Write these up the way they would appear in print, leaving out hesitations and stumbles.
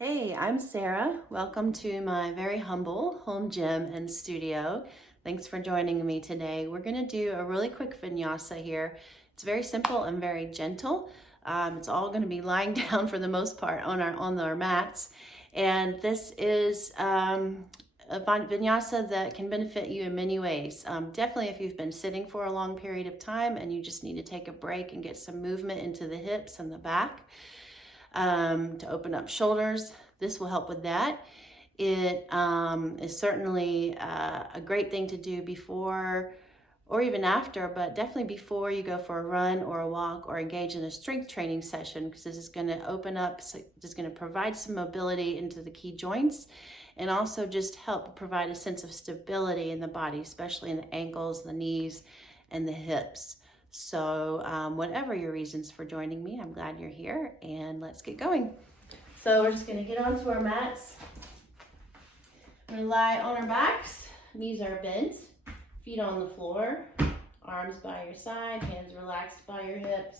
Hey, I'm Sarah. Welcome to my very humble home gym and studio. Thanks for joining me today. We're going to do a really quick vinyasa here. It's very simple and very gentle. It's all going to be lying down for the most part on our mats. And this is a vinyasa that can benefit you in many ways. Definitely if you've been sitting for a long period of time and you just need to take a break and get some movement into the hips and the back. To open up shoulders. This will help with that. It is certainly a great thing to do before or even after, but definitely before you go for a run or a walk or engage in a strength training session, because this is going to open up, so it's going to provide some mobility into the key joints and also just help provide a sense of stability in the body, especially in the ankles, the knees, and the hips. So whatever your reasons for joining me, I'm glad you're here, and let's get going. So we're just going to get onto our mats. We're going to lie on our backs, knees are bent, feet on the floor, arms by your side, hands relaxed by your hips.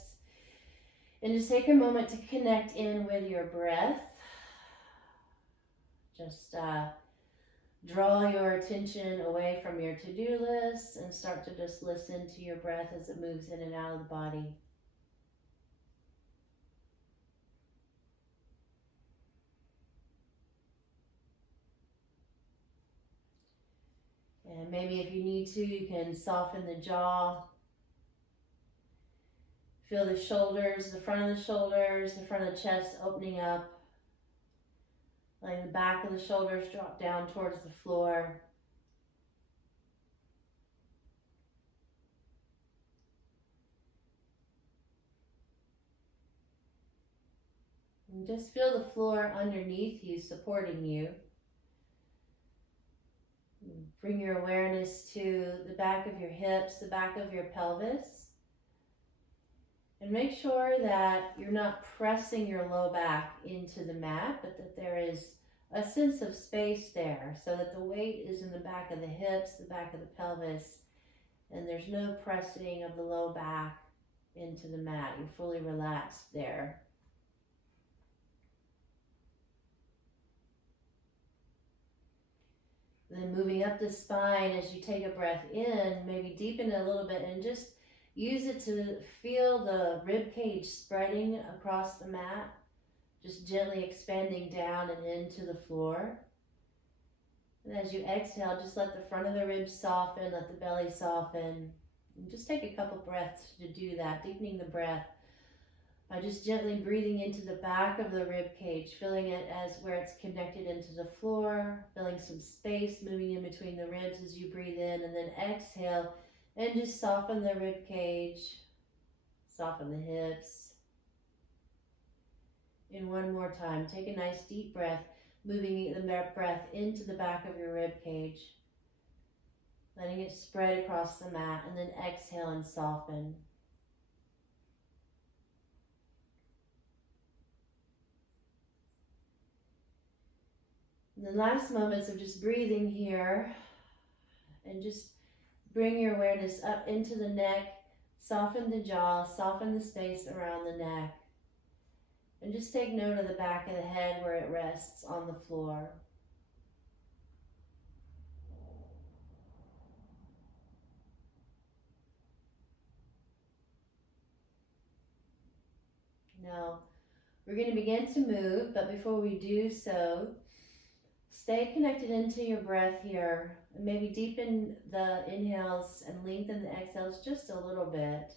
And just take a moment to connect in with your breath. Just draw your attention away from your to-do list and start to just listen to your breath as it moves in and out of the body. And maybe if you need to, you can soften the jaw. Feel the shoulders, the front of the shoulders, the front of the chest opening up. Letting the back of the shoulders drop down towards the floor. And just feel the floor underneath you, supporting you. Bring your awareness to the back of your hips, the back of your pelvis. And make sure that you're not pressing your low back into the mat, but that there is a sense of space there so that the weight is in the back of the hips, the back of the pelvis, and there's no pressing of the low back into the mat. You're fully relaxed there. Then moving up the spine as you take a breath in, maybe deepen it a little bit and just use it to feel the rib cage spreading across the mat, just gently expanding down and into the floor. And as you exhale, just let the front of the ribs soften, let the belly soften. And just take a couple breaths to do that, deepening the breath by just gently breathing into the back of the rib cage, feeling it as where it's connected into the floor, feeling some space moving in between the ribs as you breathe in, and then exhale and just soften the rib cage, soften the hips. And one more time, take a nice deep breath, moving the breath into the back of your rib cage, letting it spread across the mat, and then exhale and soften. And the last moments of just breathing here, and just bring your awareness up into the neck, soften the jaw, soften the space around the neck, and just take note of the back of the head where it rests on the floor. Now, we're going to begin to move, but before we do so, stay connected into your breath here. And maybe deepen the inhales and lengthen the exhales just a little bit.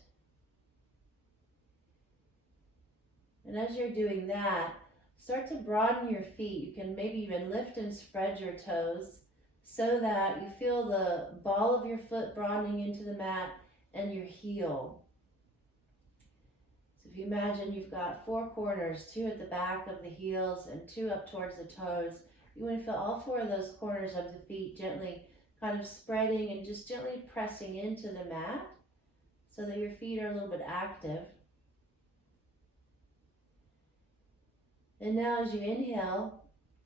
And as you're doing that, start to broaden your feet. You can maybe even lift and spread your toes so that you feel the ball of your foot broadening into the mat and your heel. So if you imagine you've got 4 corners, 2 at the back of the heels and 2 up towards the toes, you want to feel all 4 of those corners of the feet gently kind of spreading and just gently pressing into the mat so that your feet are a little bit active. And now as you inhale,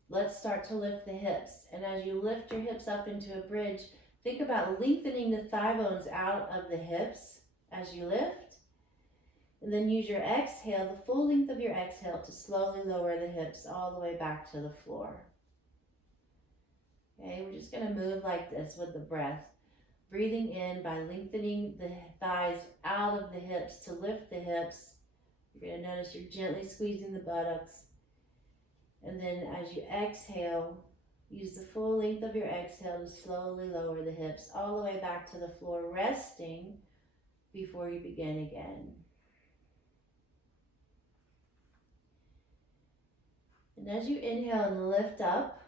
let's start to lift the hips. And as you lift your hips up into a bridge, think about lengthening the thigh bones out of the hips as you lift. And then use your exhale, the full length of your exhale, to slowly lower the hips all the way back to the floor. Okay, we're just going to move like this with the breath. Breathing in by lengthening the thighs out of the hips to lift the hips. You're going to notice you're gently squeezing the buttocks. And then as you exhale, use the full length of your exhale to slowly lower the hips all the way back to the floor, resting before you begin again. And as you inhale and lift up,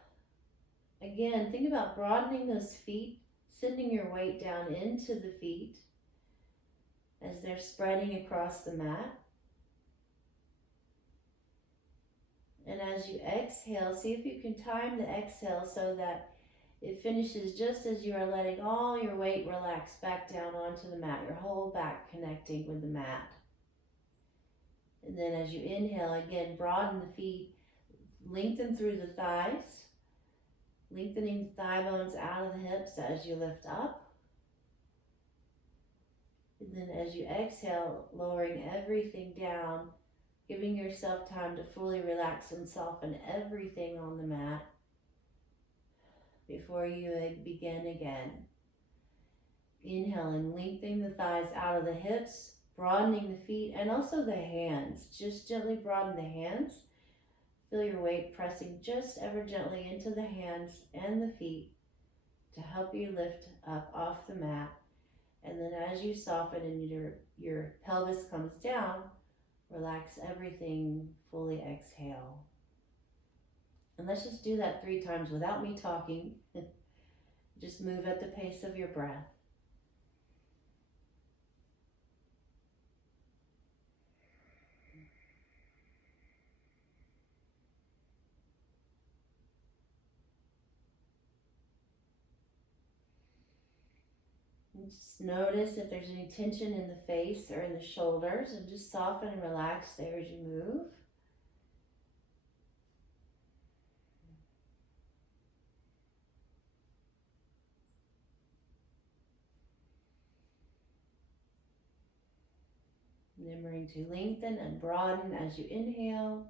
again, think about broadening those feet, sending your weight down into the feet as they're spreading across the mat. And as you exhale, see if you can time the exhale so that it finishes just as you are letting all your weight relax back down onto the mat, your whole back connecting with the mat. And then as you inhale, again, broaden the feet, lengthen through the thighs, lengthening the thigh bones out of the hips as you lift up. And then as you exhale, lowering everything down, giving yourself time to fully relax and soften everything on the mat before you begin again. Inhaling, lengthening the thighs out of the hips, broadening the feet and also the hands. Just gently broaden the hands. Feel your weight pressing just ever gently into the hands and the feet to help you lift up off the mat. And then as you soften and your pelvis comes down, relax everything, fully exhale. And let's just do that 3 times without me talking. Just move at the pace of your breath. And just notice if there's any tension in the face or in the shoulders, and just soften and relax there as you move. Remembering to lengthen and broaden as you inhale.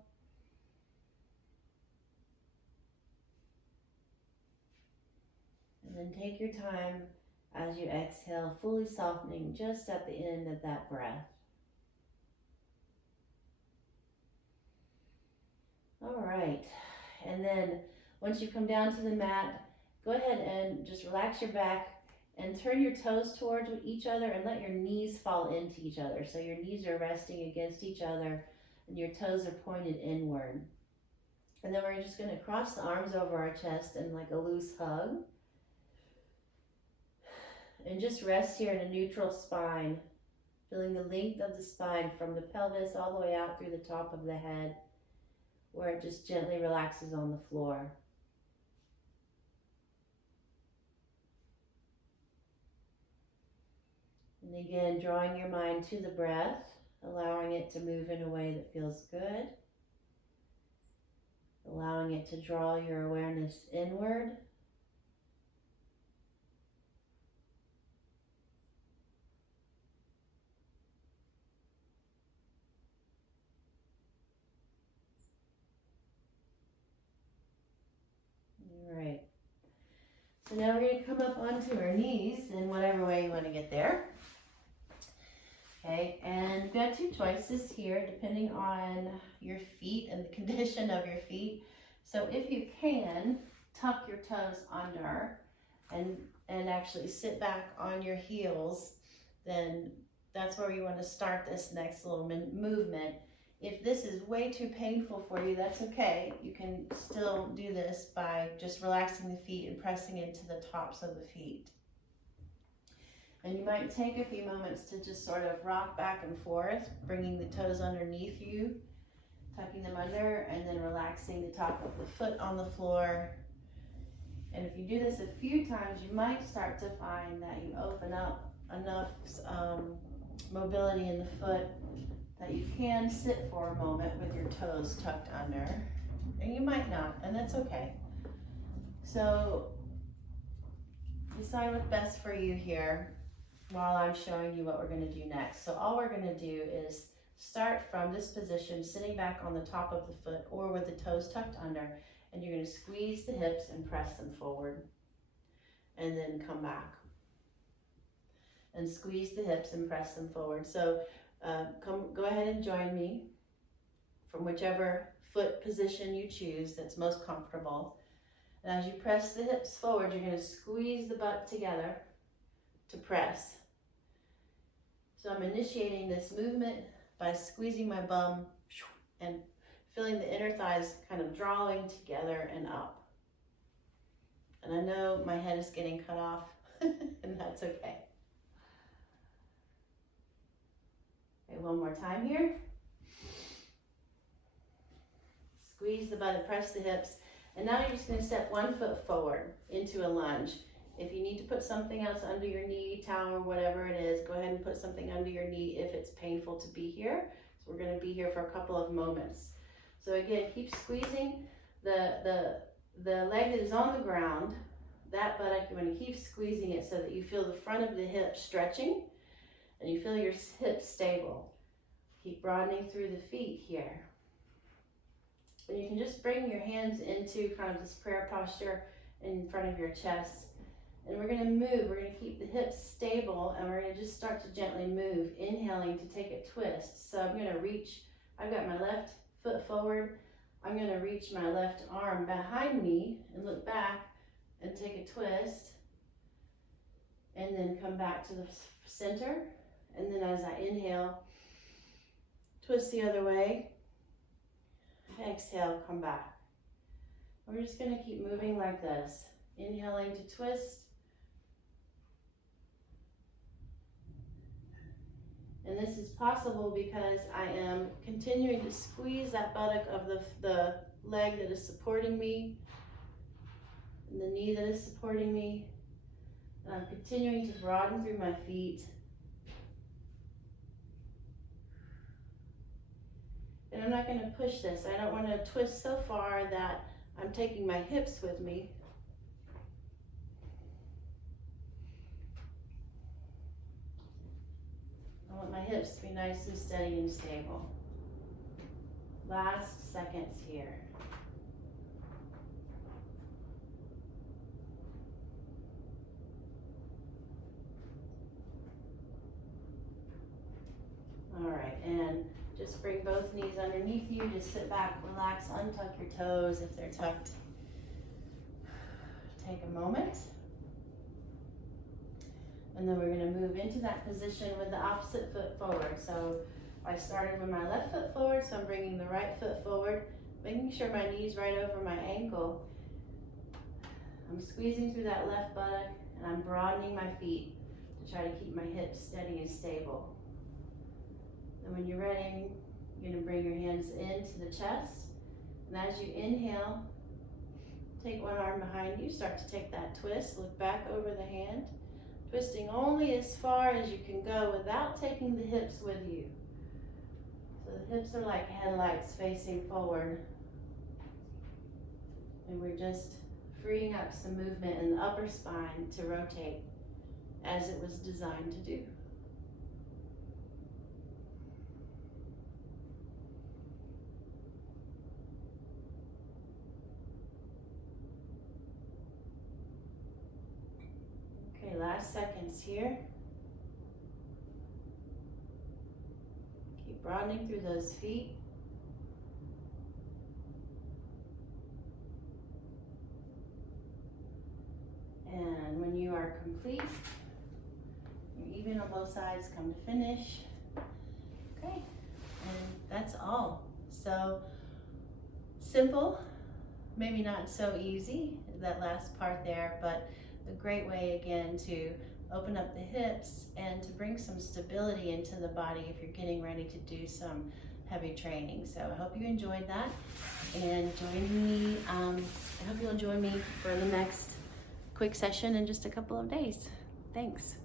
And then take your time as you exhale, fully softening just at the end of that breath. All right, and then once you come down to the mat, go ahead and just relax your back and turn your toes towards each other and let your knees fall into each other. So your knees are resting against each other and your toes are pointed inward. And then we're just going to cross the arms over our chest in like a loose hug. And just rest here in a neutral spine, feeling the length of the spine from the pelvis all the way out through the top of the head, where it just gently relaxes on the floor. And again, drawing your mind to the breath, allowing it to move in a way that feels good, allowing it to draw your awareness inward. All right. So now we're going to come up onto our knees in whatever way you want to get there. Okay, and you've got 2 choices here depending on your feet and the condition of your feet. So if you can, tuck your toes under and actually sit back on your heels, then that's where you want to start this next little movement. If this is way too painful for you, that's okay. You can still do this by just relaxing the feet and pressing into the tops of the feet. And you might take a few moments to just sort of rock back and forth, bringing the toes underneath you, tucking them under, and then relaxing the top of the foot on the floor. And if you do this a few times, you might start to find that you open up enough mobility in the foot that you can sit for a moment with your toes tucked under. And you might not, and that's okay. So decide what's best for you here while I'm showing you what we're going to do next. So all we're going to do is Start from this position, sitting back on the top of the foot or with the toes tucked under, and you're going to squeeze the hips and press them forward. And then come back. And squeeze the hips and press them forward. So go ahead and join me from whichever foot position you choose that's most comfortable. And as you press the hips forward, you're going to squeeze the butt together to press. So I'm initiating this movement by squeezing my bum and feeling the inner thighs kind of drawing together and up. And I know my head is getting cut off, and that's okay. Okay, one more time here. Squeeze the butt and press the hips. And now you're just going to step one foot forward into a lunge. If you need to put something else under your knee, towel or whatever it is, go ahead and put something under your knee if it's painful to be here. So we're going to be here for a couple of moments. So again, keep squeezing the leg that is on the ground. That buttock, you want to keep squeezing it so that you feel the front of the hip stretching and you feel your hips stable. Keep broadening through the feet here. And you can just bring your hands into kind of this prayer posture in front of your chest. And we're going to move. We're going to keep the hips stable, and we're going to just start to gently move, inhaling to take a twist. So I'm going to reach, I've got my left foot forward. I'm going to reach my left arm behind me and look back and take a twist. And then come back to the center. And then as I inhale, twist the other way. Exhale, come back. We're just going to keep moving like this. Inhaling to twist. And this is possible because I am continuing to squeeze that buttock of the leg that is supporting me, and the knee that is supporting me. And I'm continuing to broaden through my feet. And I'm not going to push this. I don't want to twist so far that I'm taking my hips with me. I want my hips to be nice and steady and stable. Last seconds here. All right, and just bring both knees underneath you. Just sit back, relax, untuck your toes if they're tucked. Take a moment. And then we're going to move into that position with the opposite foot forward. So I started with my left foot forward, so I'm bringing the right foot forward, making sure my knee's right over my ankle. I'm squeezing through that left buttock, and I'm broadening my feet to try to keep my hips steady and stable. And when you're ready, you're going to bring your hands into the chest. And as you inhale, take one arm behind you, start to take that twist, look back over the hand. Twisting only as far as you can go without taking the hips with you. So the hips are like headlights facing forward. And we're just freeing up some movement in the upper spine to rotate as it was designed to do. Okay, last seconds here. Keep broadening through those feet. And when you are complete, you're even on both sides, come to finish. Okay, and that's all. So simple, maybe not so easy, that last part there, but a great way again to open up the hips and to bring some stability into the body if you're getting ready to do some heavy training. So I hope you enjoyed that, and join me. I hope you'll join me for the next quick session in just a couple of days. Thanks.